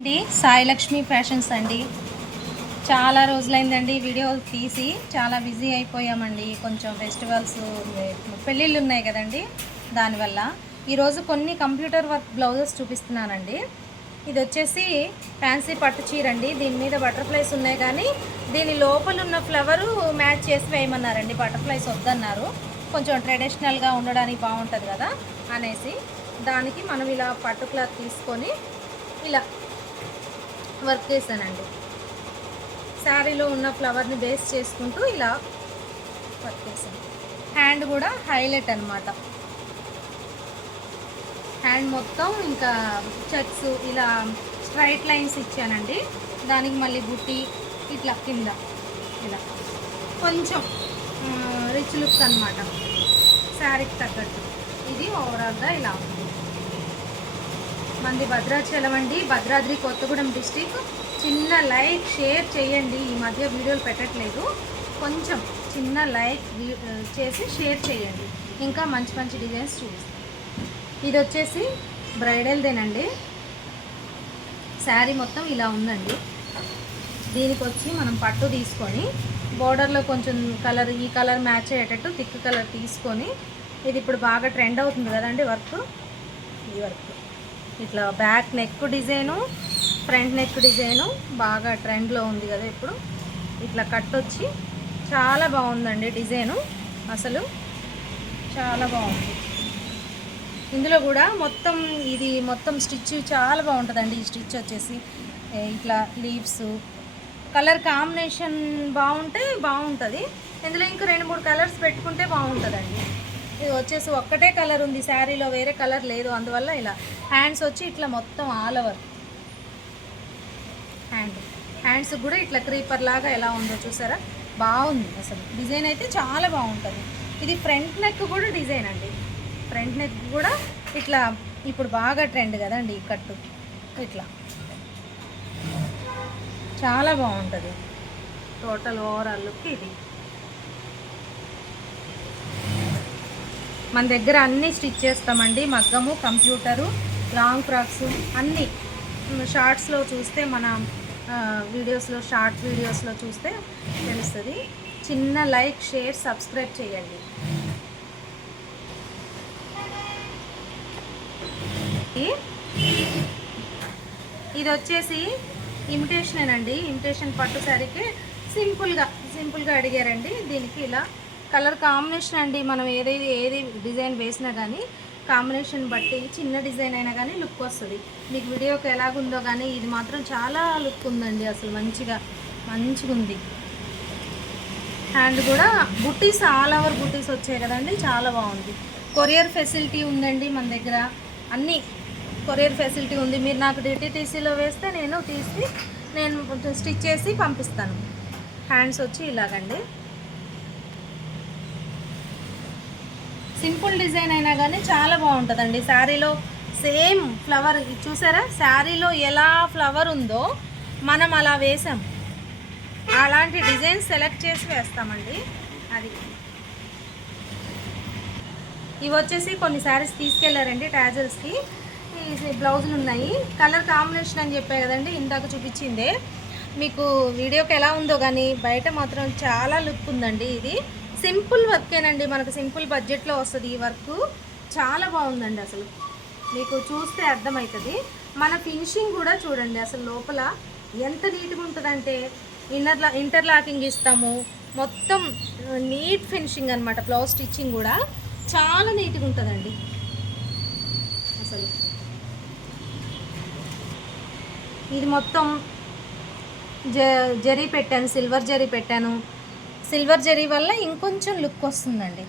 అండి సాయి లక్ష్మి ఫ్యాషన్స్ అండి. చాలా రోజులైందండి వీడియో తీసి, చాలా బిజీ అయిపోయామండి. కొంచెం ఫెస్టివల్స్, పెళ్ళిళ్ళు ఉన్నాయి కదండి, దానివల్ల ఈరోజు కొన్ని కంప్యూటర్ వర్క్ బ్లౌజెస్ చూపిస్తున్నానండి. ఇది వచ్చేసి ఫ్యాన్సీ పట్టు చీర అండి. దీని మీద బటర్ఫ్లైస్ ఉన్నాయి, కానీ దీని లోపల ఉన్న ఫ్లవరు మ్యాచ్ చేసి వేయమన్నారండి. బటర్ఫ్లైస్ వద్దన్నారు, కొంచెం ట్రెడిషనల్గా ఉండడానికి బాగుంటుంది కదా అనేసి. దానికి మనం ఇలా పట్టు క్లాత్ తీసుకొని ఇలా వర్క్ చేశానండి. శారీలో ఉన్న ఫ్లవర్ని బేస్ చేసుకుంటూ ఇలా వర్క్ చేశాను. హ్యాండ్ కూడా హైలైట్ అనమాట. హ్యాండ్ మొత్తం ఇంకా చెక్స్ ఇలా స్ట్రైట్ లైన్స్ ఇచ్చానండి. దానికి మళ్ళీ బుట్టి ఇట్లా కింద ఇలా కొంచెం రిచ్ లుక్ అనమాట శారీకి తగ్గట్టు. ఇది ఓవరాల్గా ఇలా ఉంది. మంది భద్రాచలం అండి, భద్రాద్రి కొత్తగూడెం డిస్టిక్. చిన్న లైక్ షేర్ చేయండి. ఈ మధ్య వీడియోలు పెట్టట్లేదు, కొంచెం చిన్న లైక్ చేసి షేర్ చేయండి. ఇంకా మంచి మంచి డిజైన్స్ చూపిస్తాం. ఇది వచ్చేసి బ్రైడల్దేనండి. శారీ మొత్తం ఇలా ఉందండి. దీనికి వచ్చి మనం పట్టు తీసుకొని బోర్డర్లో కొంచెం కలర్, ఈ కలర్ మ్యాచ్ అయ్యేటట్టు థిక్ కలర్ తీసుకొని, ఇది ఇప్పుడు బాగా ట్రెండ్ అవుతుంది కదండి వర్క్. ఈ వర్క్ ఇట్లా back neck design, front neck design బాగా ట్రెండ్లో ఉంది కదా ఇప్పుడు. ఇట్లా కట్ వచ్చి చాలా బాగుందండి డిజైను, అసలు చాలా బాగుంది. ఇందులో కూడా మొత్తం ఇది మొత్తం స్టిచ్ చాలా బాగుంటుందండి. ఈ స్టిచ్ వచ్చేసి ఇట్లా లీవ్స్ కలర్ కాంబినేషన్ బాగుంటే బాగుంటుంది. ఇందులో ఇంకా 2-3 కలర్స్ పెట్టుకుంటే బాగుంటుందండి. ఇది వచ్చేసి ఒక్కటే కలర్ ఉంది శారీలో, వేరే కలర్ లేదు. అందువల్ల ఇలా హ్యాండ్స్ వచ్చి ఇట్లా మొత్తం ఆల్ ఓవర్ హ్యాండ్స్ కూడా ఇట్లా క్రీపర్ లాగా ఎలా ఉందో చూసారా, బాగుంది అసలు. డిజైన్ అయితే చాలా బాగుంటుంది. ఇది ఫ్రంట్ నెక్ కూడా డిజైన్ అండి. ఫ్రంట్ నెక్ కూడా ఇట్లా ఇప్పుడు బాగా ట్రెండ్ కదండి ఈ కట్టు. ఇట్లా చాలా బాగుంటుంది. టోటల్ ఓవరాల్ లుక్ ఇది. మన దగ్గర అన్నీ స్టిచ్ చేస్తామండి. మగ్గము, కంప్యూటరు, లాంగ్ ఫ్రాక్స్ అన్నీ. షార్ట్స్లో చూస్తే, మన వీడియోస్లో, షార్ట్ వీడియోస్లో చూస్తే తెలుస్తుంది. చిన్న లైక్ షేర్ సబ్స్క్రైబ్ చేయండి. ఇది వచ్చేసి ఇమిటేషన్ అండి. ఇమిటేషన్ పట్టు శారీకి సింపుల్గా అడిగారండి. దీనికి ఇలా కలర్ కాంబినేషన్ అండి. మనం ఏది డిజైన్ వేసినా కానీ కాంబినేషన్ బట్టి చిన్న డిజైన్ అయినా కానీ లుక్ వస్తుంది. మీకు వీడియోకి ఎలాగుందో కానీ ఇది మాత్రం చాలా లుక్ ఉందండి. అసలు మంచిగా ఉంది. హ్యాండ్ కూడా బుట్టీస్, ఆల్ ఓవర్ బుట్టీస్ వచ్చాయి కదండి, చాలా బాగుంది. కొరియర్ ఫెసిలిటీ ఉందండి మన దగ్గర. అన్నీ కొరియర్ ఫెసిలిటీ ఉంది. మీరు నాకు డిటీటీసీలో వేస్తే నేను స్టిచ్ చేసి పంపిస్తాను. హ్యాండ్స్ వచ్చి ఇలాగండి. సింపుల్ డిజైన్ అయినా కానీ చాలా బాగుంటుందండి. శారీలో సేమ్ ఫ్లవర్ చూసారా, శారీలో ఎలా ఫ్లవర్ ఉందో మనం అలా వేసాం. అలాంటి డిజైన్ సెలెక్ట్ చేసి వేస్తామండి. అది ఇవి వచ్చేసి కొన్ని శారీస్ తీసుకెళ్లారండి టాజల్స్కి. ఈ బ్లౌజులు ఉన్నాయి. కలర్ కాంబినేషన్ అని చెప్పాయి కదండి, ఇందాక చూపించిందే. మీకు వీడియోకి ఎలా ఉందో కానీ బయట మాత్రం చాలా లుక్ ఉందండి. ఇది సింపుల్ వర్కేనండి, మనకు సింపుల్ బడ్జెట్లో వస్తుంది. ఈ వర్క్ చాలా బాగుందండి. అసలు మీకు చూస్తే అర్థమవుతుంది. మన ఫినిషింగ్ కూడా చూడండి, అసలు లోపల ఎంత నీట్గా ఉంటుందంటే ఇంటర్లాకింగ్ ఇస్తాము. మొత్తం నీట్ ఫినిషింగ్ అనమాట. బ్లౌజ్ స్టిచ్చింగ్ కూడా చాలా నీట్గా ఉంటుందండి. అసలు ఇది మొత్తం జరీ పెట్టాను, సిల్వర్ జరీ పెట్టాను. సిల్వర్ జరీ వల్ల ఇంకొంచెం లుక్ వస్తుందండి.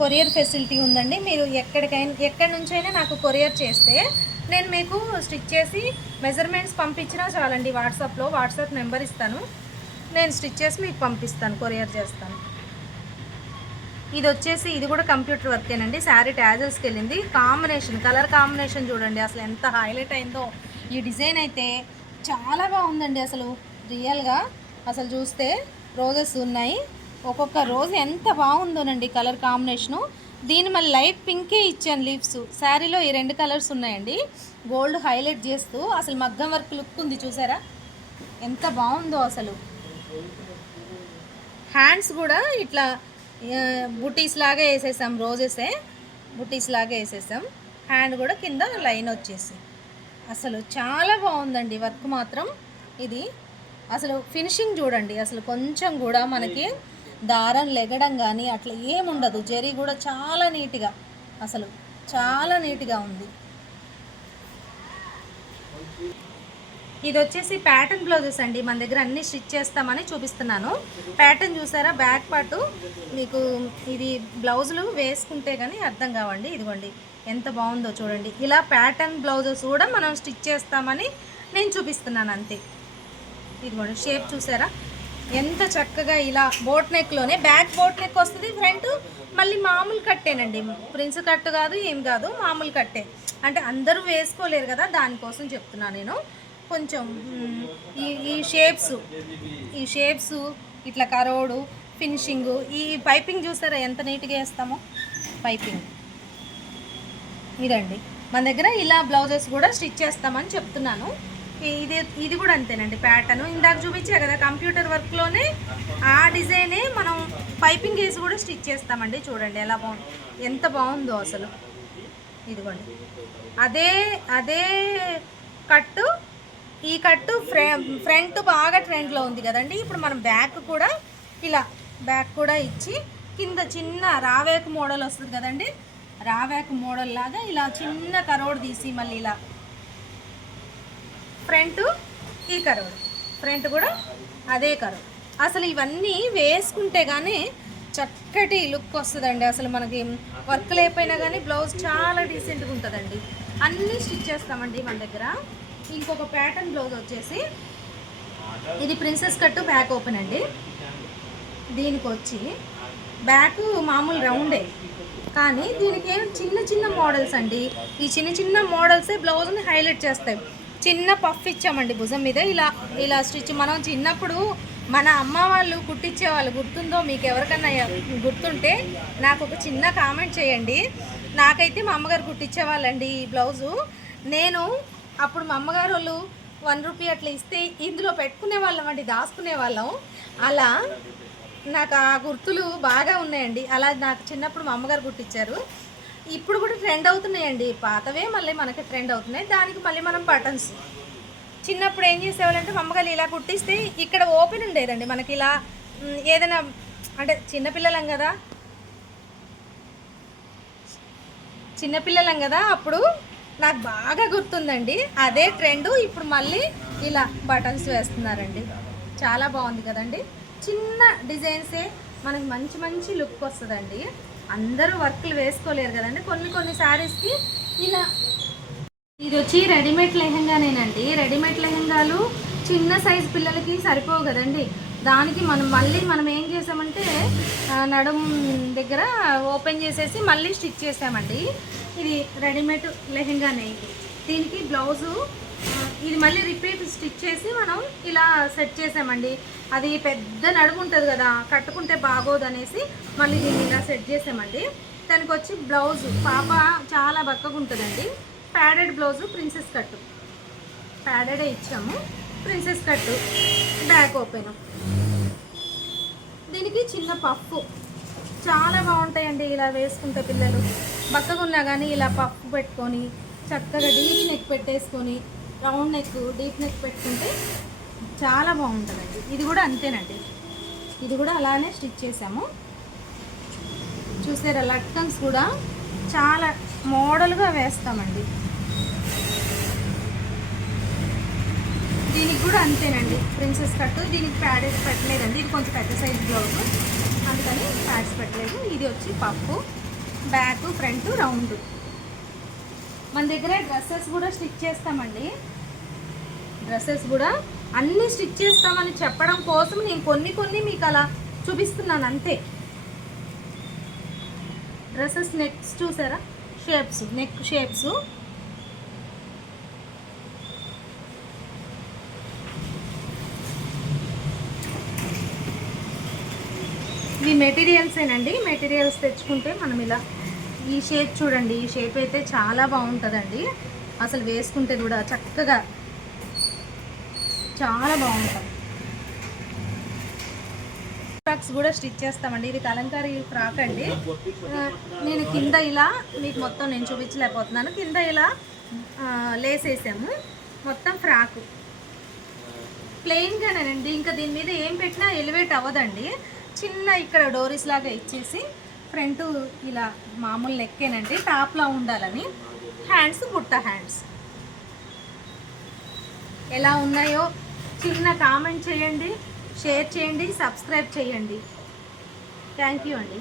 కొరియర్ ఫెసిలిటీ ఉందండి. మీరు ఎక్కడి నుంచైనా నాకు కొరియర్ చేస్తే నేను మీకు స్టిచ్ చేసి మెజర్మెంట్స్ పంపించినా చాలండి. వాట్సాప్ నెంబర్ ఇస్తాను, నేను స్టిచ్ చేసి మీకు పంపిస్తాను, కొరియర్ చేస్తాను. ఇది వచ్చేసి ఇది కూడా కంప్యూటర్ వర్కేనండి. శారీ టాజల్స్కి వెళ్ళింది. కలర్ కాంబినేషన్ చూడండి అసలు ఎంత హైలైట్ అయిందో. ఈ డిజైన్ అయితే చాలా బాగుందండి అసలు. రియల్గా అసలు చూస్తే రోజెస్ ఉన్నాయి. ఒక్కొక్క రోజు ఎంత బాగుందోనండి కలర్ కాంబినేషను. దీని మళ్ళీ లైట్ పింకే ఇచ్చాను లీవ్స్. శారీలో ఈ 2 కలర్స్ ఉన్నాయండి. గోల్డ్ హైలైట్ చేస్తూ అసలు మగ్గం వర్క్ లుక్ ఉంది చూసారా, ఎంత బాగుందో అసలు. హ్యాండ్స్ కూడా ఇట్లా బుటీస్ లాగా వేసేసాం, రోజెసే బుటీస్ లాగా వేసేసాం. హ్యాండ్ కూడా కింద లైన్ వచ్చేసి అసలు చాలా బాగుందండి వర్క్ మాత్రం. ఇది అసలు ఫినిషింగ్ చూడండి, అసలు కొంచెం కూడా మనకి దారం లెగడం కానీ అట్లా ఏముండదు. జరీ కూడా చాలా నీట్గా, అసలు చాలా నీట్గా ఉంది. ఇది వచ్చేసి ప్యాటర్న్ బ్లౌజెస్ అండి, మన దగ్గర అన్ని స్టిచ్ చేస్తామని చూపిస్తున్నాను. ప్యాటర్న్ చూసారా, బ్యాక్ పార్ట్ మీకు ఇది బ్లౌజులు వేసుకుంటే కానీ అర్థం కావండి. ఇదిగోండి ఎంత బాగుందో చూడండి. ఇలా ప్యాటర్న్ బ్లౌజెస్ కూడా మనం స్టిచ్ చేస్తామని నేను చూపిస్తున్నాను అంతే. ఇదిగోండి షేప్ చూసారా ఎంత చక్కగా. ఇలా బోట్ నెక్లోనే బ్యాక్ బోట్ నెక్ వస్తుంది, ఫ్రంట్ మళ్ళీ మామూలు కట్టేనండి, ప్రిన్స్ కట్ కాదు ఏం కాదు, మామూలు కట్టే. అంటే అందరూ వేసుకోలేరు కదా, దానికోసం చెప్తున్నాను నేను. కొంచెం ఈ షేప్స్ ఇట్లా కరోడు ఫినిషింగు, ఈ పైపింగ్ చూసారా ఎంత నీట్గా వేస్తామో పైపింగ్. ఇదండి మన దగ్గర ఇలా బ్లౌజెస్ కూడా స్టిచ్ చేస్తామని చెప్తున్నాను. ఇది కూడా అంతేనండి, ప్యాటర్న్ ఇందాక చూపించా కదా కంప్యూటర్ వర్క్లోనే ఆ డిజైనే మనం పైపింగ్ వేసి కూడా స్టిచ్ చేస్తామండి. చూడండి ఎలా బాగుంది, ఎంత బాగుందో అసలు. ఇదిగోండి అదే కట్టు, ఈ కట్టు ఫ్రంట్ బాగా ట్రెండ్లో ఉంది కదండి. ఇప్పుడు మనం బ్యాక్ కూడా ఇచ్చి కింద చిన్న రావేకు మోడల్ వస్తుంది కదండి, రావేకు మోడల్ లాగా ఇలా చిన్న కరోడ్ తీసి మళ్ళీ ఇలా ఫ్రంట్, ఈ కరోడ్ ఫ్రంట్ కూడా అదే కరోడ్. అసలు ఇవన్నీ వేసుకుంటే కానీ చక్కటి లుక్ వస్తుందండి. అసలు మనకి వర్క్ లేకపోయినా కానీ బ్లౌజ్ చాలా డీసెంట్గా ఉంటుందండి. అన్నీ స్టిచ్ చేస్తామండి మన దగ్గర. ఇంకొక ప్యాటర్న్ బ్లౌజ్ వచ్చేసి ఇది ప్రిన్సెస్ కట్టు బ్యాక్ ఓపెన్ అండి. దీనికి వచ్చి బ్యాక్ మామూలు రౌండే, కానీ దీనికి ఏం చిన్న మోడల్స్ అండి. ఈ చిన్న మోడల్సే బ్లౌజ్ని హైలైట్ చేస్తాయి. చిన్న పఫ్ ఇచ్చామండి భుజం మీద, ఇలా స్టిచ్. మనం చిన్నప్పుడు మన అమ్మ వాళ్ళు కుట్టించేవాళ్ళు, గుర్తుందో మీకు ఎవరికన్నా గుర్తుంటే నాకు ఒక చిన్న కామెంట్ చేయండి. నాకైతే మా అమ్మగారు కుట్టించేవాళ్ళండి ఈ బ్లౌజు. నేను అప్పుడు మా అమ్మగారు వాళ్ళు 1 రూపీ అట్లా ఇస్తే ఇందులో పెట్టుకునే వాళ్ళం అండి, దాచుకునే వాళ్ళం. అలా నాకు ఆ గుర్తులు బాగా ఉన్నాయండి. అలా నాకు చిన్నప్పుడు మా అమ్మగారు కుట్టించారు. ఇప్పుడు కూడా ట్రెండ్ అవుతున్నాయండి, పాతవే మళ్ళీ మనకి ట్రెండ్ అవుతున్నాయి. దానికి మళ్ళీ మనం బటన్స్. చిన్నప్పుడు ఏం చేసేవాళ్ళంటే మా అమ్మగారు ఇలా కుట్టిస్తే ఇక్కడ ఓపెన్ ఉండేదండి మనకి. ఇలా ఏదైనా అంటే చిన్నపిల్లలం కదా అప్పుడు నాకు బాగా గుర్తుందండి. అదే ట్రెండ్ ఇప్పుడు మళ్ళీ ఇలా బటన్స్ వేస్తున్నారండి. చాలా బాగుంది కదండి. చిన్న డిజైన్సే మనకి మంచి లుక్ వస్తుందండి. అందరూ వర్క్లు వేసుకోలేరు కదండి. కొన్ని శారీస్కి ఇలా. ఇది వచ్చి రెడీమేడ్ లెహంగానేనండి. రెడీమేడ్ లెహంగాలు చిన్న సైజు పిల్లలకి సరిపోవు కదండి. దానికి మనం ఏం చేసామంటే నడుం దగ్గర ఓపెన్ చేసేసి మళ్ళీ స్టిచ్ చేసామండి. ఇది రెడీమేడ్ లెహంగానే. దీనికి బ్లౌజు ఇది మళ్ళీ రిపీట్ స్టిచ్ చేసి మనం ఇలా సెట్ చేసామండి. అది పెద్ద నడుము ఉంటుంది కదా, కట్టుకుంటే బాగోదు అనేసి మళ్ళీ దీన్ని ఇలా సెట్ చేసామండి. దానికి వచ్చి బ్లౌజు పాప చాలా బక్కగా ఉంటుందండి. ప్యాడెడ్ బ్లౌజు ప్రిన్సెస్ కట్టు, ప్యాడెడే ఇచ్చాము. ప్రిన్సెస్ కట్టు బ్యాక్ ఓపెన్. దీనికి చిన్న పఫ్ చాలా బాగుంటాయండి. ఇలా వేసుకుంటే పిల్లలు బక్కగా ఉన్నా కానీ ఇలా పఫ్ పెట్టుకొని చక్కగా డీప్ నెక్ పెట్టేసుకొని రౌండ్ నెక్ డీప్ నెక్ పెట్టుకుంటే చాలా బాగుంటుందండి. ఇది కూడా అంతేనండి, ఇది కూడా అలానే స్టిచ్ చేసాము. చూసారా లట్కన్స్ కూడా చాలా మోడల్గా వేస్తామండి. దీనికి కూడా అంతేనండి, ప్రిన్సెస్ కట్టు. దీనికి ప్యాడెస్ పెట్టలేదండి, ఇది కొంచెం పెద్ద సైజ్ బ్లౌజ్ అందుకని ప్యాడ్స్ పెట్టలేదు. ఇది వచ్చి పప్పు, బ్యాక్ ఫ్రంట్ రౌండ్. మన దగ్గర డ్రెస్సెస్ కూడా స్టిచ్ చేస్తామండి. డ్రెస్సెస్ కూడా అన్నీ స్టిచ్ చేస్తామని చెప్పడం కోసం నేను కొన్ని మీకు అలా చూపిస్తున్నాను అంతే. డ్రెస్సెస్ నెక్స్ చూసారా, షేప్స్, నెక్ షేప్స్. ఇవి మెటీరియల్సేనండి. మెటీరియల్స్ తెచ్చుకుంటే మనం ఇలా ఈ షేప్ చూడండి, ఈ షేప్ అయితే చాలా బాగుంటుందండి. అసలు వేసుకుంటే కూడా చక్కగా చాలా బాగుంటుంది. ఫ్రాక్స్ కూడా స్టిచ్ చేస్తామండి. ఇది కలంకారీ ఫ్రాక్ అండి. నేను కింద ఇలా మీకు మొత్తం నేను చూపించలేకపోతున్నాను. కింద ఇలా లేస్ వేసాము. మొత్తం ఫ్రాక్ ప్లెయిన్గానేనండి. ఇంకా దీని మీద ఏం పెట్టినా ఎలివేట్ అవ్వదండి. చిన్న ఇక్కడ డోరీస్ లాగా ఇచ్చేసి ఫ్రంట్ ఇలా మామూలు నెక్కేనండి, టాప్లా ఉండాలని. హ్యాండ్స్ బుట్ట హ్యాండ్స్ ఎలా ఉన్నాయో చిన్న కామెంట్ చేయండి, షేర్ చేయండి, సబ్స్క్రైబ్ చేయండి. థ్యాంక్ యూ అండి.